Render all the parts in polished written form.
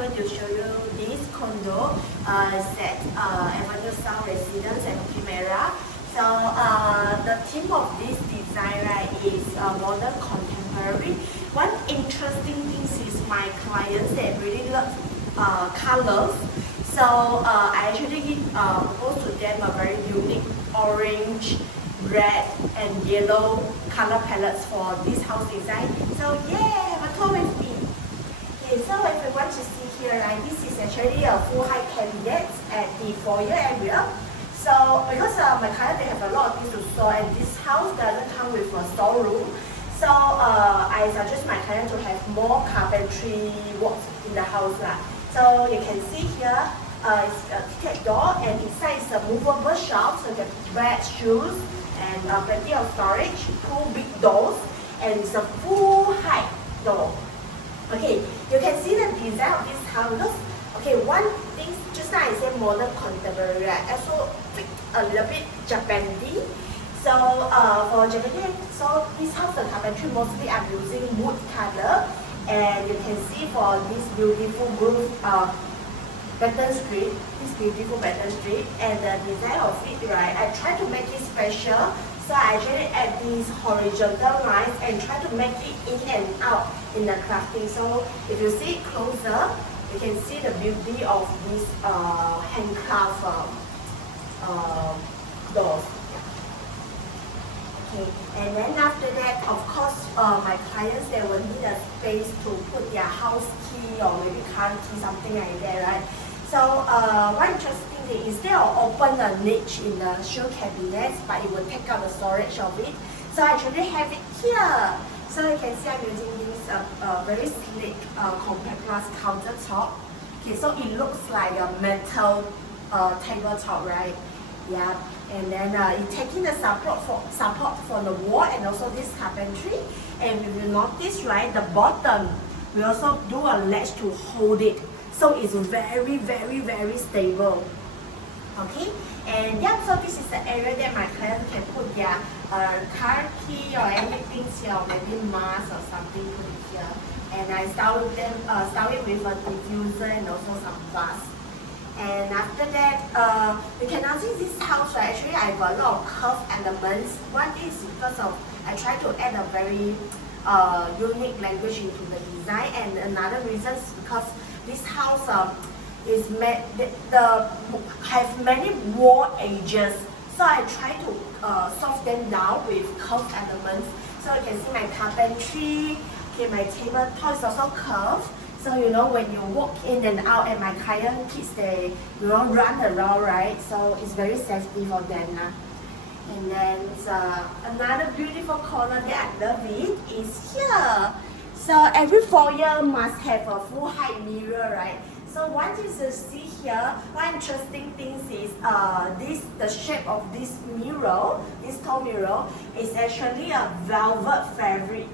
going to show you this condo set Avenue South Residence and Primera. So the theme of this design, right, is modern contemporary. One interesting thing is my clients, they really love colors. So I actually proposed to them a very unique orange, red and yellow color palettes for this house design. So yeah, have a tour with me. Okay, so if you want to see here, right, this is actually a full height cabinet at the foyer area. So because my client, they have a lot of things to store, and this house doesn't come with a storeroom. So I suggest my client to have more carpentry works in the house. So you can see here, it's a ticket door, and inside is a movable shelf, so you can bags, shoes, and plenty of storage, two big doors, and it's a full height door. Okay, you can see the design of this house. Because, okay, one thing, just now I said modern contemporary, I also fit a little bit Japandi. So for Japanese, so this house, the carpentry, mostly I'm using wood color, and you can see for this beautiful roof, pattern strip, this beautiful pattern strip, and the design of it, right, I try to make it special. So I actually add these horizontal lines and try to make it in and out in the crafting. So if you see it closer, you can see the beauty of this handcraft doors. Okay, and then after that, of course, my clients, they will need a space to put their house key or maybe car key, something like that, right? So one interesting thing, instead of open a niche in the shoe cabinets, but it will take out the storage of it. So I actually have it here. So you can see I'm using this very sleek compact glass countertop. Okay, so it looks like a metal tabletop, right? Yeah, and then it's taking the support from the wall and also this carpentry. And if you notice, right, the bottom, we also do a latch to hold it. So it's very, very, very stable. Okay, and yeah, so this is the area that my client can put their car key or anything here, or maybe mask or something put it here. And I style it with a diffuser and also some vase. And after that, you can now see this house, right? Actually, I got a lot of curved elements. One is because of I try to add a very unique language into the design, and another reason is because this house is have many wall edges. So I try to soft them down with curved elements. So you can see my carpentry. Okay, my tabletop is also curved. So you know when you walk in and out, and my client kids, they run around, right? So it's very safety for them. And then another beautiful corner that I love it is here. So every foyer must have a full height mirror, right? So one thing to see here, one interesting thing is the shape of this mirror, this tall mirror, is actually a velvet fabric.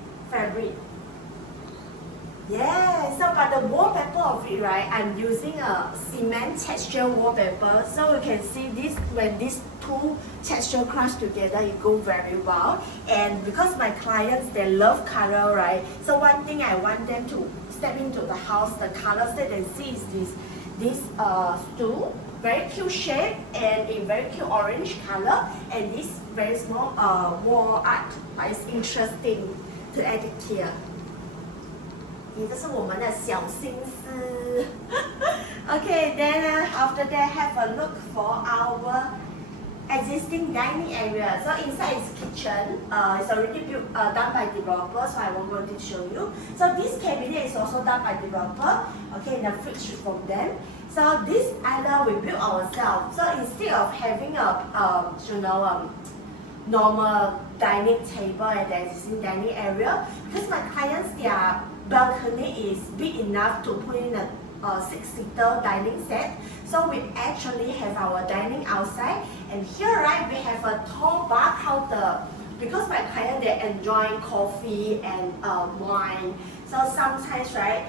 Yeah, so but the wallpaper of it, right, I'm using a cement texture wallpaper. So you can see this, when these two texture crush together, it goes very well. And because my clients, they love color, right? So one thing I want them to step into the house, the colors that they see is this stool, very cute shape and a very cute orange color, and this very small wall art, but it's interesting to add it here. 这是我们的小心思。Okay, then after that, have a look for our existing dining area. So inside is kitchen. It's already built, done by developer, so I won't go to show you. So this cabinet is also done by developer. Okay, the fridge is from them. So this island we built ourselves. So instead of having a normal dining table at the existing dining area, because my clients, their balcony is big enough to put in a 6-seater dining set. So we actually have our dining outside, and here, right, we have a tall bar counter because my client, they enjoy coffee and wine. So sometimes, right,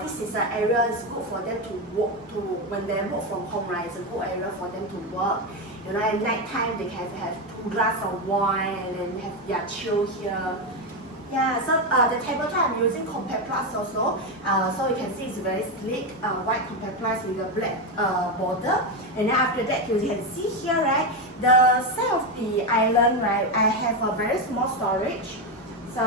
this is an area is good for them to walk to when they work from home, right? It's a good area for them to work. You know, at night time they can have 2 glasses of wine and then have their chill here. Yeah, so the tabletop I'm using compact plus also. So you can see it's very sleek, white compact plus with a black border. And then after that, you can see here, right, the side of the island, right, I have a very small storage. So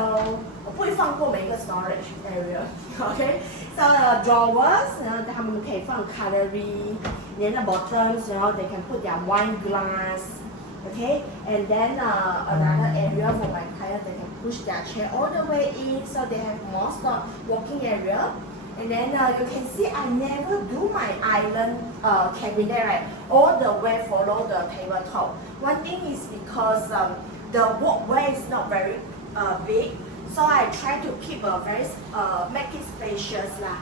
我不会放过每一个 storage area，OK？ So drawers， 然后他们可以放 cutlery， then the bottoms， 然后 they can put their wine glass。Okay, and then another area for my client, they can push their chair all the way in, so they have more walking area. And then you can see I never do my island cabinet, right, all the way follow the tabletop. One thing is because the walkway is not very big, so I try to keep a very make it spacious lah.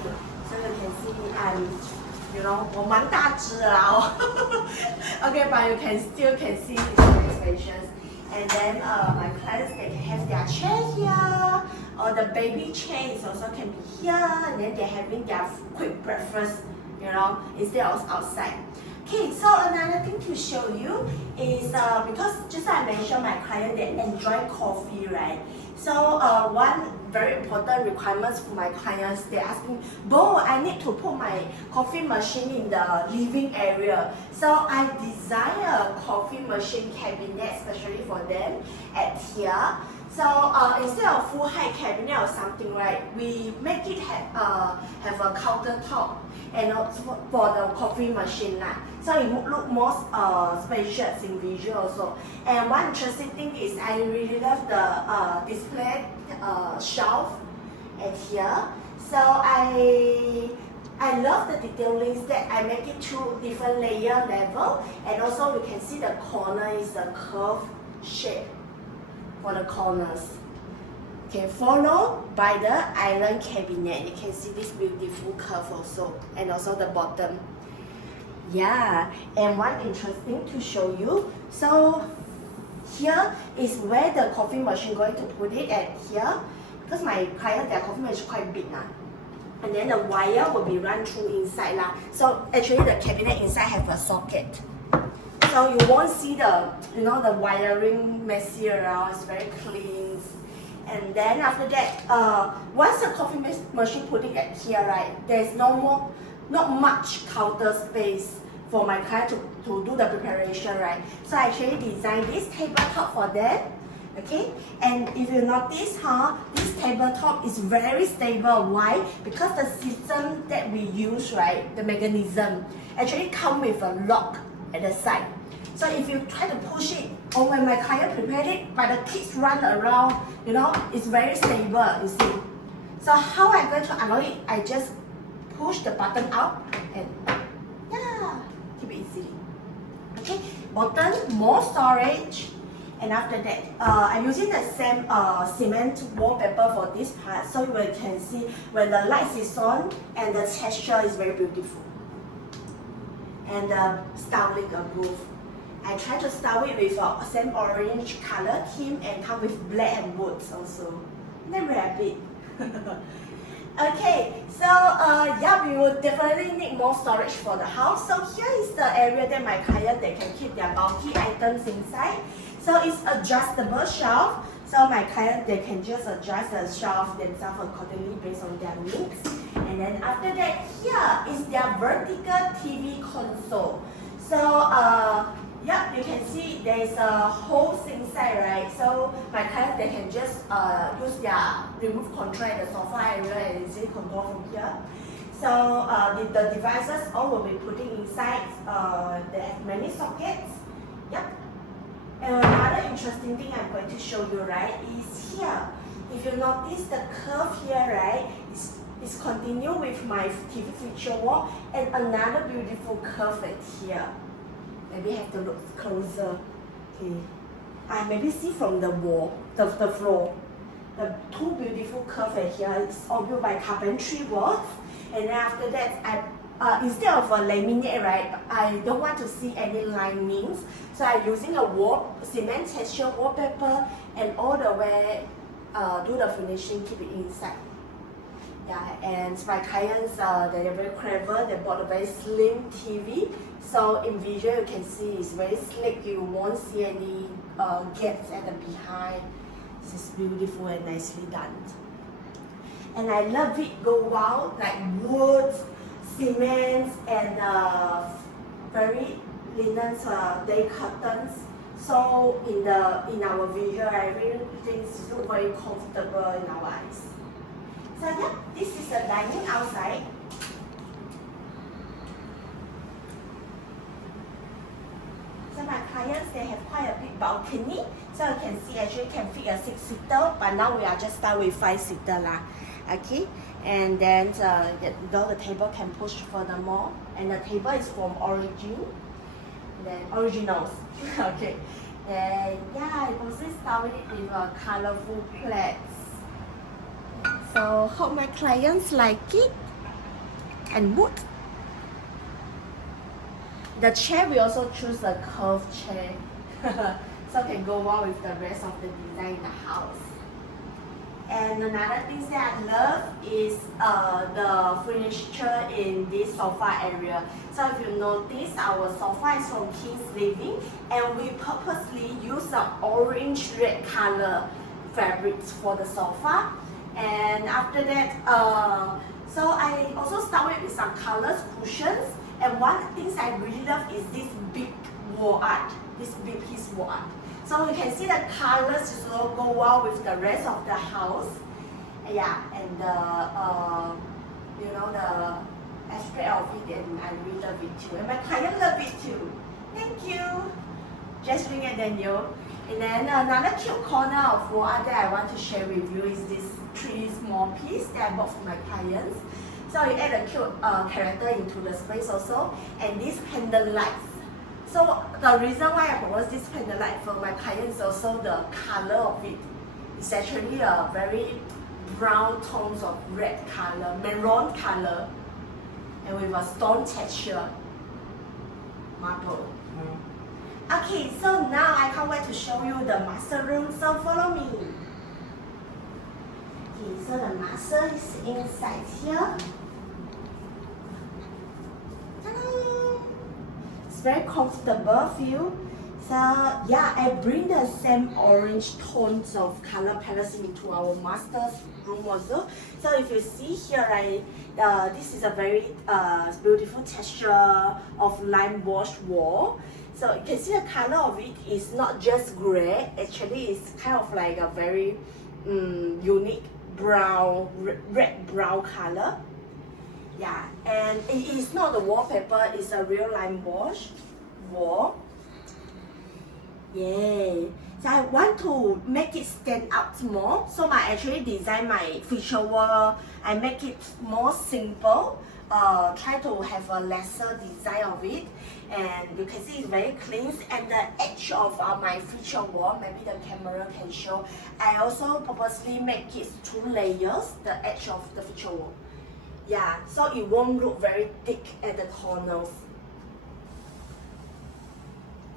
Okay, so you can see I'm. You know, 我蛮大只啦哦。Okay, but you still can see it's very spacious. And then my clients, they can have their chair here, or the baby chair is also can be here, and then they're having their quick breakfast, you know, instead of outside. Okay, so another thing to show you is because just I mentioned my client, they enjoy coffee, right? So one very important requirements for my clients, they're asking, Bo, I need to put my coffee machine in the living area. So I design a coffee machine cabinet especially for them at here. So instead of full height cabinet or something, right, we make it have a countertop and also for the coffee machine lah. So it look more spacious in visual also. And one interesting thing is I really love the display shelf at here. So I love the detailings that I make it two different layer level, and also you can see the corner is a curved shape for the corners. Okay, followed by the island cabinet. You can see this beautiful curve also, and also the bottom. Yeah, and one interesting to show you. So here is where the coffee machine going to put it at here, because my client, their coffee machine is quite big now. And then the wire will be run through inside lah. So actually the cabinet inside have a socket. So you won't see the, you know, the wiring messy around. It's very clean. And then after that, once the coffee machine put it at here, right, there's not much counter space for my client to do the preparation, right? So I actually designed this tabletop for them. Okay, and if you notice, this tabletop is very stable. Why? Because the system that we use, right, the mechanism, actually come with a lock at the side. So if you try to push it, or when my client prepared it, but the kids run around, you know, it's very stable, you see. So how I'm going to unlock it, I just push the button out and yeah, keep it easily. Okay, bottom, more storage. And after that, I'm using the same cement wallpaper for this part, so you can see when the lights is on and the texture is very beautiful. And the styling roof, I try to style it with same orange color theme and come with black and woods also. Then rabbit. Okay, so yeah, we will definitely need more storage for the house. So here is the area that my client, they can keep their bulky items inside. So it's adjustable shelf. So my client, they can just adjust the shelf themselves accordingly based on their needs. And then after that, here is their vertical TV console. So yeah, you can see there's a holes inside, right? So my client, they can just use their remote control at the sofa area and easily control from here. So the devices all will be putting inside. They have many sockets. Yep. And another interesting thing I'm going to show you, right, is here. If you notice the curve here, right, it's continue with my TV feature wall, and another beautiful curve at here. Maybe have to look closer. Okay. I maybe see from the wall, the floor. The two beautiful curves at here. It's all built by carpentry walls. And then after that, instead of a laminate, right, I don't want to see any linings. So I'm using a cement texture wallpaper, and all the way do the finishing, keep it inside. Yeah, and my clients, they're very clever. They bought a very slim TV. So in visual, you can see it's very slick. You won't see any gaps at the behind. This is beautiful and nicely done. And I love it go wow, like wood, cement, and very linen day curtains. So in our visual, I really think it's look very comfortable in our eyes. So yeah, this is the dining outside. So my clients, they have quite a big balcony. So you can see actually can fit a 6-seater, but now we are just start with 5-seater lah. Okay, and then the table can push furthermore, and the table is from then originals. Okay, and yeah, I also started it with a colorful plates. So hope my clients like it. And wood. The chair, we also choose a curved chair. So can go well with the rest of the design in the house. And another thing that I love is the furniture in this sofa area. So if you notice, our sofa is from King's Living, and we purposely use the orange red color fabrics for the sofa. And after that, so I also started with some colors cushions. And one thing I really love is this big wall art, this big piece wall art. So you can see the colors just go well with the rest of the house. Yeah, and the you know, the aspect of it, and I really love it too. And my client love it too. Thank you. Just ring it, Daniel. And then another cute corner of wall art that I want to share with you is this 3 small piece that I bought for my clients. So you add a cute character into the space also, and these pendant lights. So the reason why I propose this pendant light for my clients also the color of it. It's actually a very brown tones of red color, maroon color, and with a stone texture, marble. Okay, so now I can't wait to show you the master room. So follow me. Okay, so the master is inside here. It's very comfortable feel. So yeah, I bring the same orange tones of color palettes into our master's room also. So if you see here, right, this is a very beautiful texture of lime wash wall. So you can see the color of it is not just gray, actually it's kind of like a very unique brown, red brown color. Yeah, and it is not the wallpaper, it's a real lime wash wall. Yeah, so I want to make it stand out more. So I actually design my feature wall. I make it more simple. Try to have a lesser design of it, and you can see it's very clean. And the edge of my feature wall, maybe the camera can show. I also purposely make it 2 layers, the edge of the feature wall. Yeah, so it won't look very thick at the corners.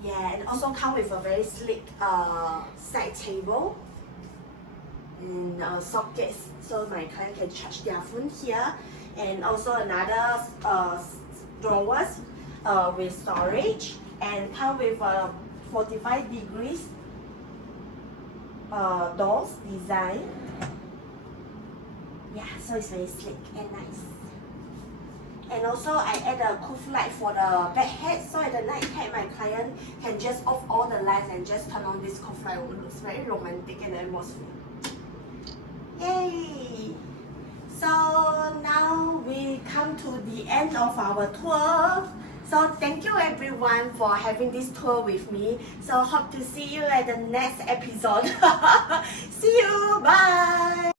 Yeah, and also come with a very sleek side table and sockets, so my client can charge their phone here. And also another drawers with storage, and come with a 45 degrees doors design. Yeah, so it's very sleek and nice. And also I add a coof light for the bed head, so at the night time my client can just off all the lights and just turn on this coof light. It looks very romantic and atmosphere. Yay! So now we come to the end of our tour. So thank you everyone for having this tour with me. So hope to see you at the next episode. See you, bye!